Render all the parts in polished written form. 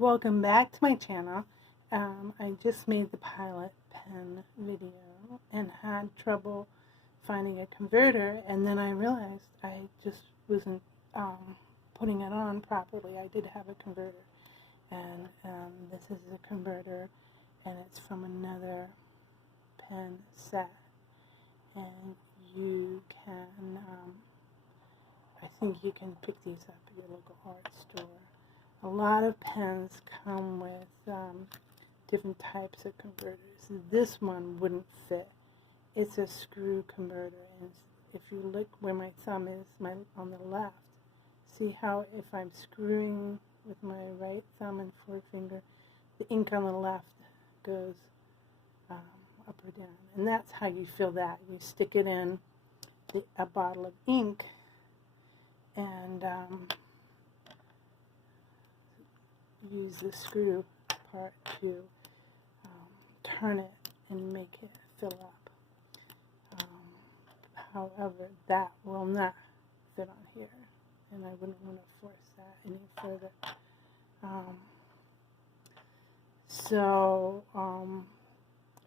Welcome back to my channel. I just made the pilot pen video and had trouble finding a converter, and then I realized I just wasn't putting it on properly. I did have a converter, and this is a converter, and it's from another pen set, and you can I think you can pick these up at your local art store. A lot of pens come with different types of converters. This one wouldn't fit. It's a screw converter, and if you look where my thumb is, on the left, see how if I'm screwing with my right thumb and forefinger, the ink on the left goes up or down, and that's how you fill that. You stick it in a bottle of ink, and use the screw part to turn it and make it fill up. However, that will not fit on here, and I wouldn't want to force that any further.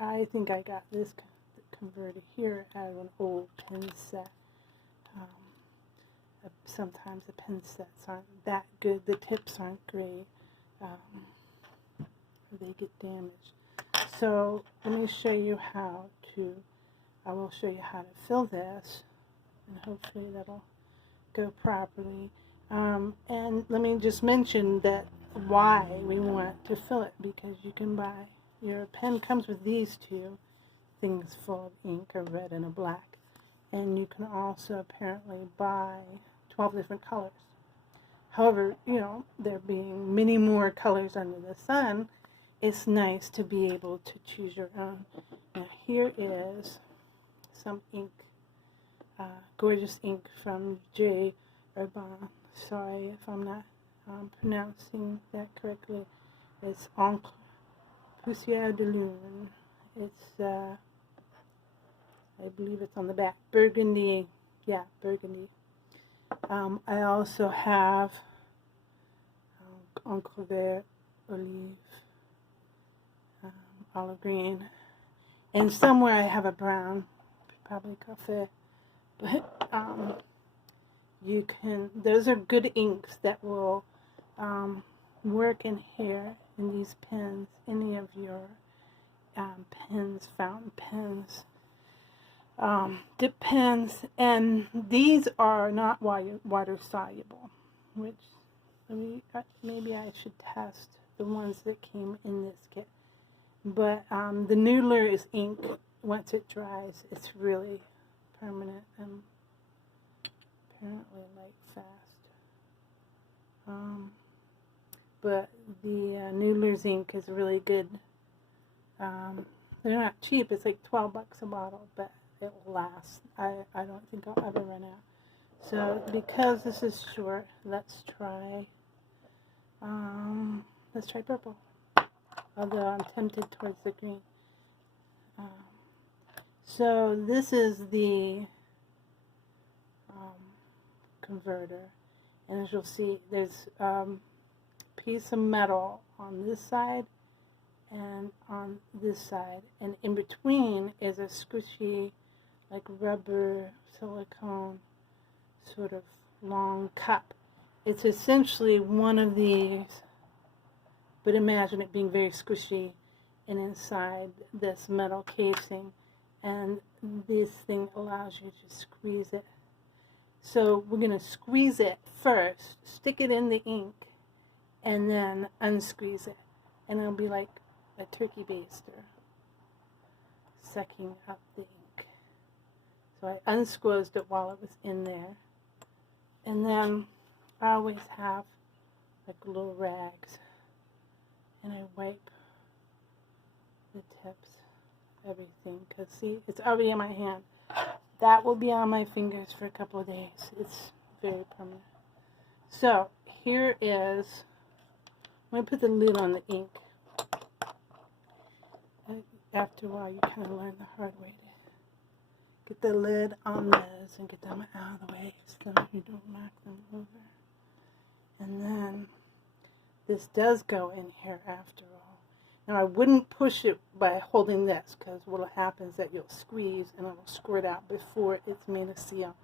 I think I got this converter here out of an old pen set. Sometimes the pen sets aren't that good. The tips aren't great. They get damaged. So let me show you how to, I will show you how to fill this, and hopefully that'll go properly. And let me just mention that why we want to fill it, because you can buy, your pen comes with these two things full of ink, a red and a black, and you can also apparently buy 12 different colors. However, you know, there being many more colors under the sun, it's nice to be able to choose your own. Now here is some ink, gorgeous ink from J. Urban. Sorry if I'm not pronouncing that correctly. It's Encre Poussière de Lune. It's, I believe it's on the back, burgundy. Yeah, burgundy. I also have Encre Vert, Olive, olive green, and somewhere I have a brown, probably Café. But you can, those are good inks that will work in here, in these pens, any of your pens, fountain pens, dip pens, and these are not water soluble, which maybe I should test the ones that came in this kit. But the Noodler's ink, once it dries, it's really permanent and apparently light fast. But the Noodler's ink is really good. They're not cheap. It's like 12 bucks a bottle, but it will last. I don't think I'll ever run out. So because this is short, let's try purple. Although I'm tempted towards the green. So this is the converter, and as you'll see, there's a piece of metal on this side and on this side, and in between is a squishy, like rubber, silicone, sort of long cup. It's essentially one of these, but imagine it being very squishy and inside this metal casing, and this thing allows you to squeeze it. So we're going to squeeze it first, stick it in the ink, and then unsqueeze it, and it'll be like a turkey baster sucking up the ink. So I unsqueezed it while it was in there, and then I always have like little rags, and I wipe the tips, everything, because see, it's already in my hand. That will be on my fingers for a couple of days. It's very permanent. So here is, I'm going to put the lid on the ink. After a while, you kind of learn the hard way to get the lid on this and get them out of the way so you don't knock them over. And then this does go in here after all. Now I wouldn't push it by holding this, because what happens is that you'll squeeze and it'll squirt out before it's made a seal.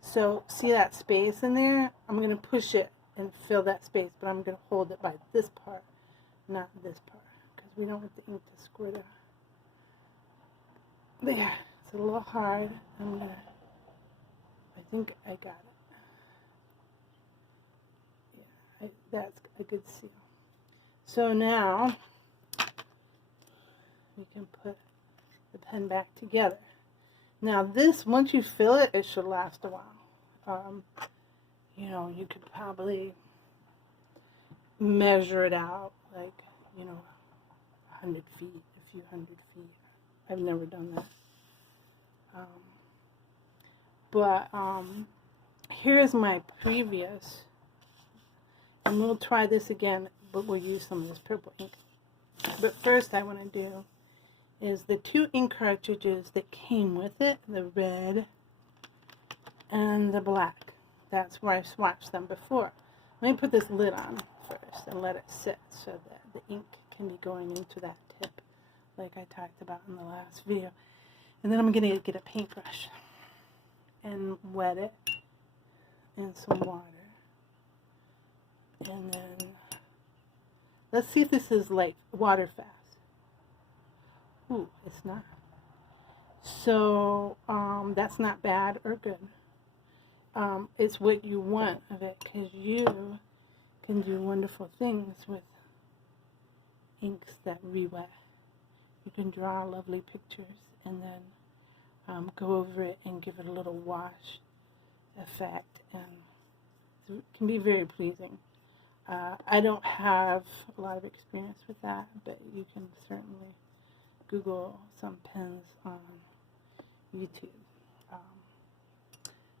So see that space in there? I'm going to push it and fill that space, but I'm going to hold it by this part, not this part, because we don't want the ink to squirt out. There, it's a little hard. I think I got it. Yeah, that's a good seal. So now we can put the pen back together. Now this, once you fill it, it should last a while. You know, you could probably measure it out, like, you know, 100 feet, a few hundred feet. I've never done that. Here's my previous, and we'll try this again, but we'll use some of this purple ink. But first I want to do is the 2 ink cartridges that came with it, the red and the black. That's where I swatched them before. Let me put this lid on first and let it sit so that the ink can be going into that tip, like I talked about in the last video. And then I'm going to get a paintbrush and wet it in some water. And then let's see if this is like water fast. Ooh, it's not. So that's not bad or good. It's what you want of it, because you can do wonderful things with inks that re-wet. You can draw lovely pictures and then go over it and give it a little wash effect, and it can be very pleasing. I don't have a lot of experience with that, but you can certainly Google some pens on YouTube.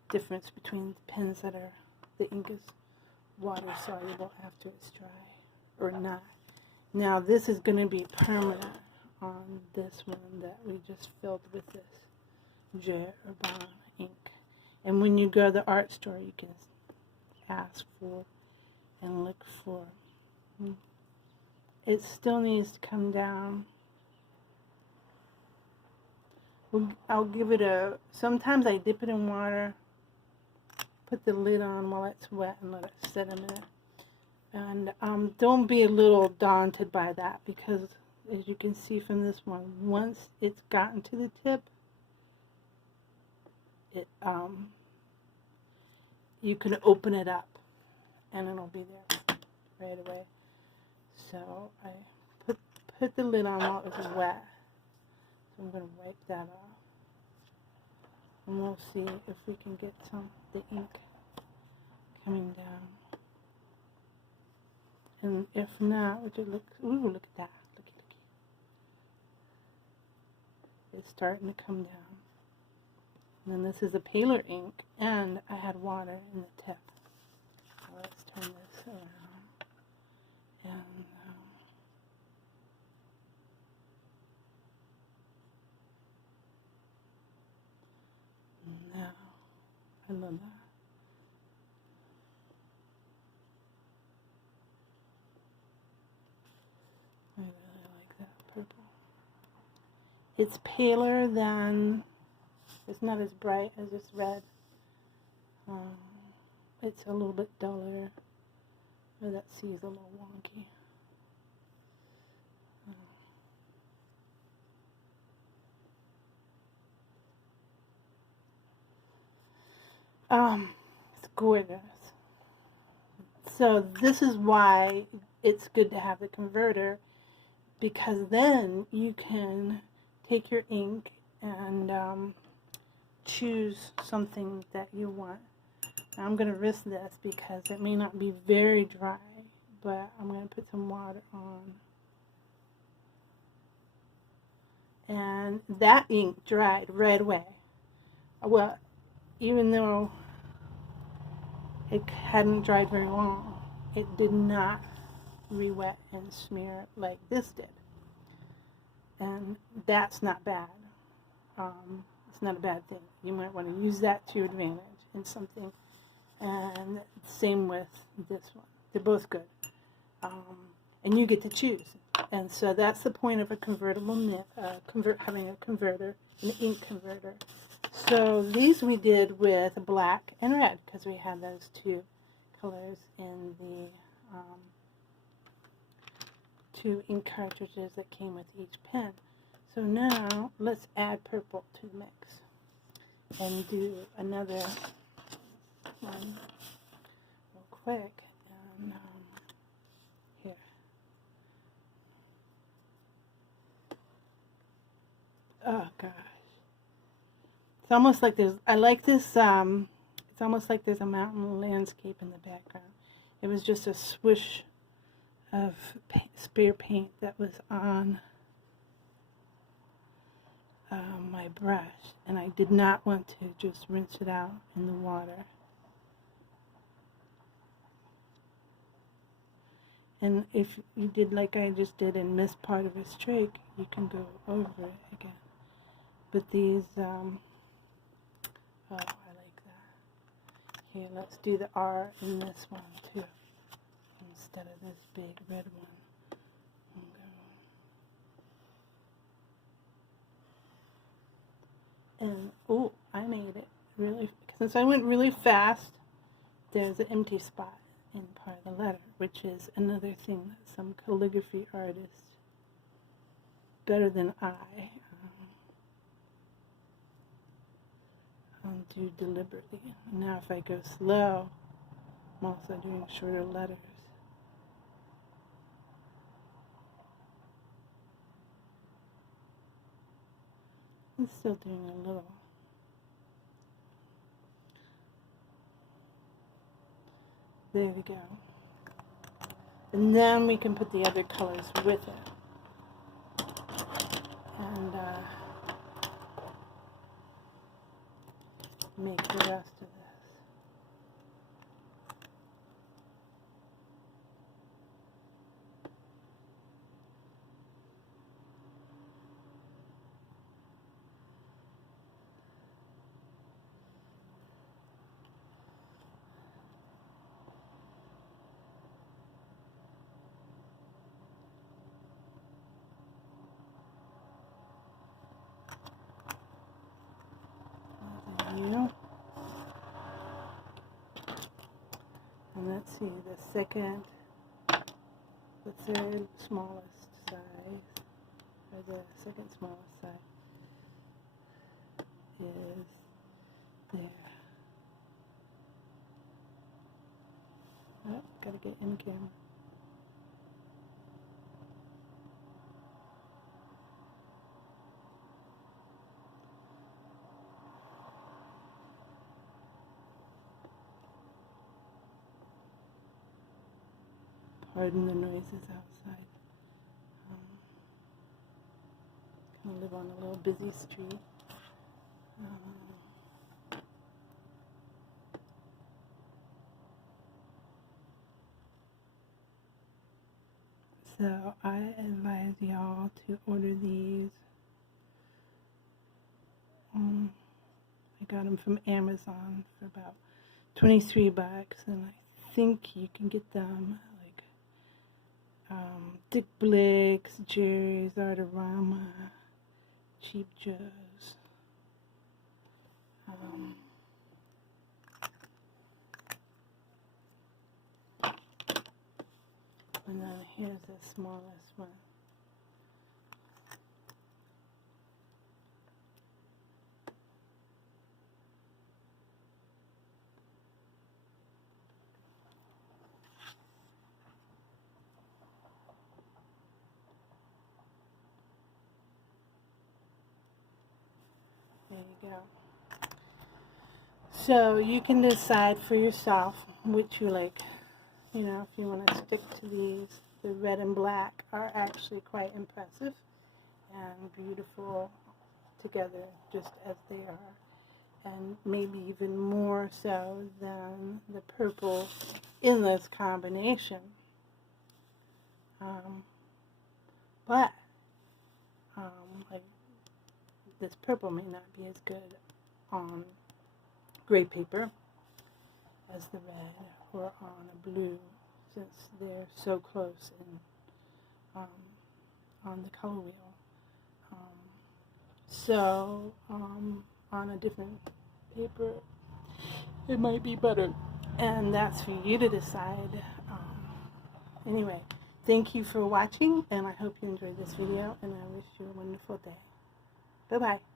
Difference between pens that are, the ink is water soluble after it's dry or not. Now this is going to be permanent on this one that we just filled with this J. Urban ink. And when you go to the art store, you can ask for and look for. It still needs to come down. I'll give it a, sometimes I dip it in water, put the lid on while it's wet and let it sit a minute. And don't be a little daunted by that, because as you can see from this one, once it's gotten to the tip, it you can open it up and it'll be there right away. So I put the lid on while it was wet. So I'm going to wipe that off. And we'll see if we can get some the ink coming down. And if not, would you look? Ooh, look at that! Looky. It's starting to come down. And then this is a paler ink, and I had water in the tip. So let's turn this around. And now, I love that. I really like that purple. It's paler than, it's not as bright as this red. It's a little bit duller. Or that C is a little wonky. It's gorgeous. So this is why it's good to have the converter, because then you can take your ink and choose something that you want. Now I'm going to risk this because it may not be very dry, but I'm going to put some water on. And that ink dried right away. Well, even though it hadn't dried very long, it did not re-wet and smear like this did. And that's not bad. It's not a bad thing. You might want to use that to your advantage in something. And same with this one. They're both good. and you get to choose. And so that's the point of a convertible having a converter, an ink converter. So these we did with black and red because we had those two colors in the two ink cartridges that came with each pen. So now let's add purple to the mix and do another one real quick. And here. Oh gosh. It's almost like there's, I like this, it's almost like there's a mountain landscape in the background. It was just a swish of spray paint that was on my brush, and I did not want to just rinse it out in the water. And if you did like I just did and missed part of a streak, you can go over it again. But these, oh, I like that. Here, let's do the R in this one too, instead of this big red one. And, oh, I made it really, since I went really fast, there's an empty spot in part of the letter, which is another thing that some calligraphy artists, better than I, do deliberately. Now if I go slow, I'm also doing shorter letters. I'm still doing a little. There we go. And then we can put the other colors with it. And make the rest of this. You. And let's see, the third smallest size, or the second smallest size is there. Oh, gotta get in camera. Pardon the noises outside. I live on a little busy street. So I advise y'all to order these. I got them from Amazon for about 23 bucks, and I think you can get them Dick Blick's, Jerry's, Artorama, Cheap Joe's. And then here's the smallest one. There you go. So you can decide for yourself which you like. You know, if you want to stick to these, the red and black are actually quite impressive and beautiful together just as they are, and maybe even more so than the purple in this combination. But like this purple may not be as good on gray paper as the red or on a blue. since they're so close in, on the color wheel. So on a different paper it might be better, and that's for you to decide. Anyway, thank you for watching, and I hope you enjoyed this video, and I wish you a wonderful day. Bye bye.